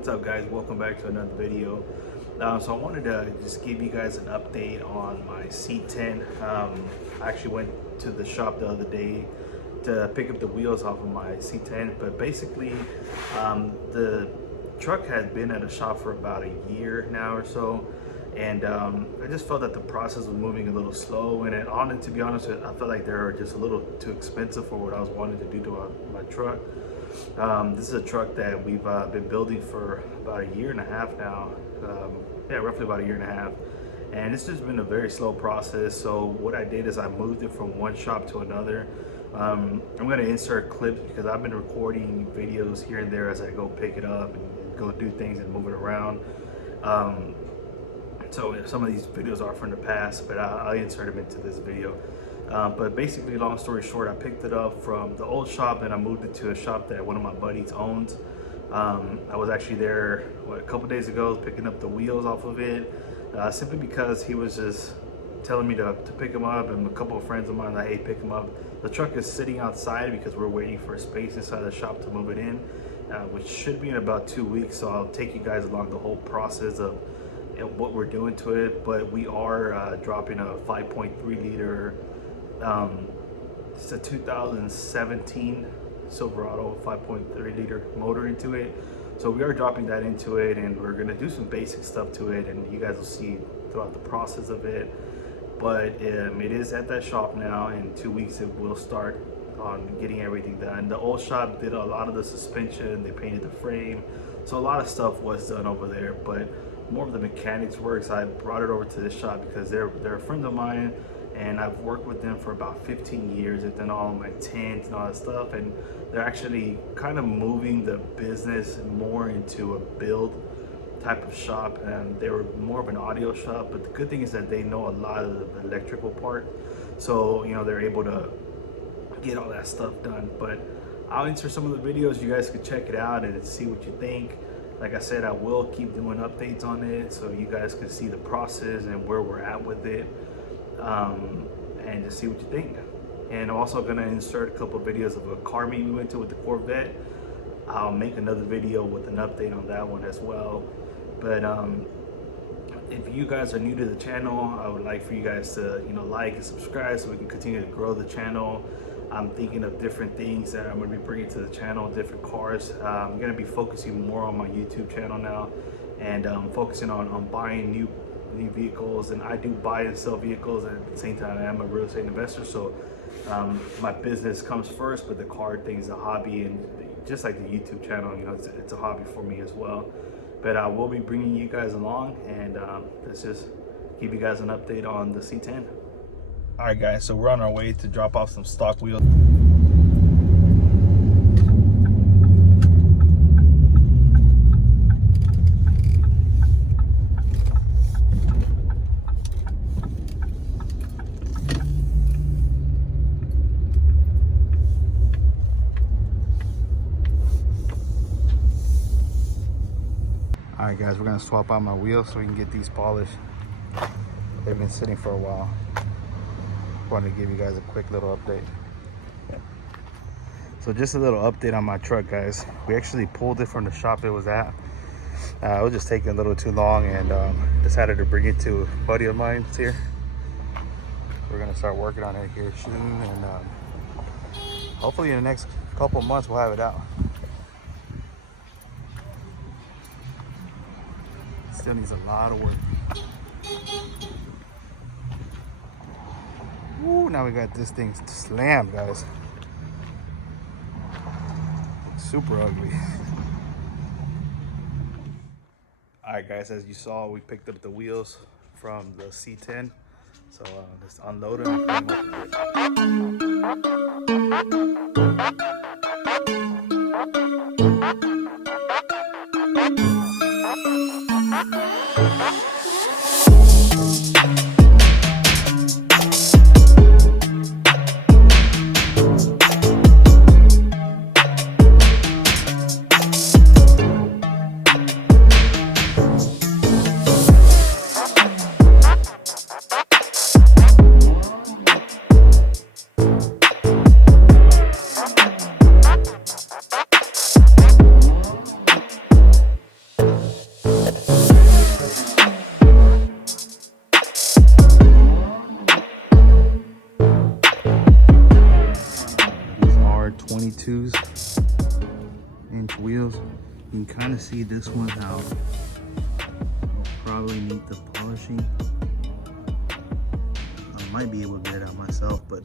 what's up guys, welcome back to another video. So I wanted to just give you guys an update on my C-10. I actually went to the shop the other day to pick up the wheels off of my C-10, but basically the truck had been at a shop for about a year now or so, and I just felt that the process was moving a little slow, and to be honest, I felt like they were just a little too expensive for what I was wanting to do to my truck. This is a truck that we've been building for about a year and a half now. Yeah, roughly about a year and a half. And it's just been a very slow process. So what I did is I moved it from one shop to another. I'm gonna insert clips because I've been recording videos here and there as I go pick it up and go do things and move it around. So some of these videos are from the past, but I'll insert them into this video. But basically, long story short, I picked it up from the old shop and I moved it to a shop that one of my buddies owns. I was actually there a couple days ago picking up the wheels off of it, simply because he was just telling me to pick them up, and a couple of friends of mine like, hey, pick them up. The truck is sitting outside because we're waiting for a space inside the shop to move it in, which should be in about 2 weeks. So I'll take you guys along the whole process of what we're doing to it. But we are dropping a 5.3 liter it's a 2017 Silverado 5.3 liter motor into it. So we are dropping that into it, and we're gonna do some basic stuff to it, and you guys will see throughout the process of it. But it is at that shop now. In 2 weeks it will start on getting everything done. The old shop did a lot of the suspension, they painted the frame, so a lot of stuff was done over there, but more of the mechanics works. I brought it over to this shop because they're a friend of mine, and I've worked with them for about 15 years. They've done all of my tints and all that stuff, and they're actually kind of moving the business more into a build type of shop, and they were more of an audio shop. But the good thing is that they know a lot of the electrical part, so you know they're able to get all that stuff done. But I'll insert some of the videos, you guys can check it out and see what you think. Like I said, I will keep doing updates on it so you guys can see the process and where we're at with it. And just see what you think. And I'm also gonna insert a couple of videos of a car meet we went to with the Corvette. I'll make another video with an update on that one as well. But if you guys are new to the channel, I would like for you guys to like and subscribe so we can continue to grow the channel. I'm thinking of different things that I'm going to be bringing to the channel, different cars. I'm going to be focusing more on my YouTube channel now, and focusing on buying new vehicles. And I do buy and sell vehicles, and at the same time I am a real estate investor, so my business comes first, but the car thing is a hobby, and just like the YouTube channel, it's a hobby for me as well. But I will be bringing you guys along, and let's just give you guys an update on the C-10. All right guys, so we're on our way to drop off some stock wheels. All right guys, we're gonna swap out my wheels so we can get these polished. They've been sitting for a while. Wanted to give you guys a quick little update. So just a little update on my truck, guys. We actually pulled it from the shop it was at. It was just taking a little too long, and decided to bring it to a buddy of mine here. We're gonna start working on it here soon, and hopefully in the next couple months we'll have it out. Still needs a lot of work. Ooh, now we got this thing slammed, guys. It's super ugly. All right, guys, as you saw, we picked up the wheels from the C-10. So let's unload them and 32-inch wheels. You can kind of see this one how it'll probably need the polishing. I might be able to get it out myself, but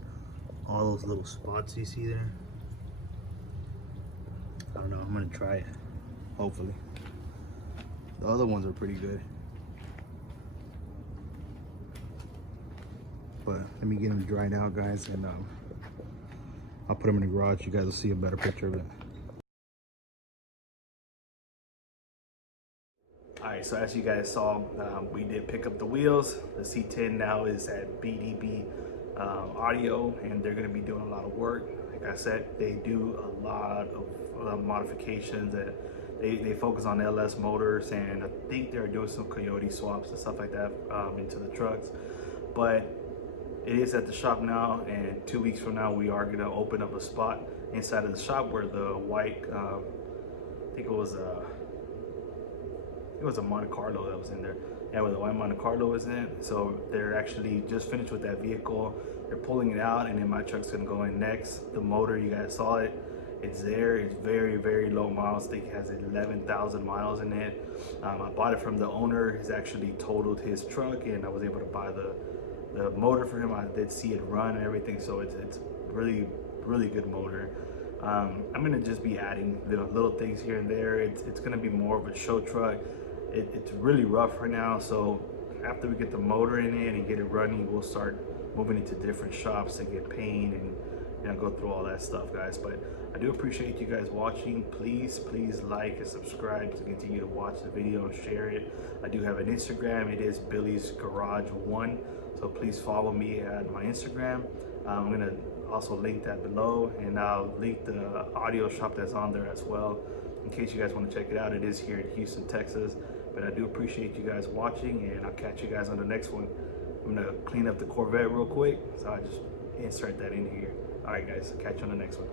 all those little spots you see there, I don't know, I'm gonna try it, hopefully. The other ones are pretty good. But let me get them dried out, guys, and I'll put them in the garage. You guys will see a better picture of it. All right, so as you guys saw, we did pick up the wheels. The C-10 now is at BDB Audio, and they're gonna be doing a lot of work. Like I said, they do a lot of modifications. They focus on LS motors, and I think they're doing some Coyote swaps and stuff like that into the trucks. But it is at the shop now, and 2 weeks from now we are gonna open up a spot inside of the shop where the white, I think it was a Monte Carlo that was in there. Yeah, where the white Monte Carlo was in. So they're actually just finished with that vehicle. They're pulling it out, and then my truck's gonna go in next. The motor, you guys saw it. It's there. It's very, very low miles. I think it has 11,000 miles in it. I bought it from the owner. He's actually totaled his truck, and I was able to buy the motor for him. I did see it run and everything, so it's really, really good motor. I'm gonna just be adding little things here and there. It's gonna be more of a show truck. It's really rough right now, so after we get the motor in it and get it running, we'll start moving into different shops to get paint and go through all that stuff, guys. But I do appreciate you guys watching. Please like and subscribe to continue to watch the video and share it. I do have an Instagram. It is Billy's Garage 1, so please follow me at my Instagram. I'm gonna also link that below, and I'll link the audio shop that's on there as well in case you guys want to check it out. It is here in Houston, Texas. But I do appreciate you guys watching, and I'll catch you guys on the next one. I'm gonna clean up the Corvette real quick, so I just insert that in here. All right, guys, catch you on the next one.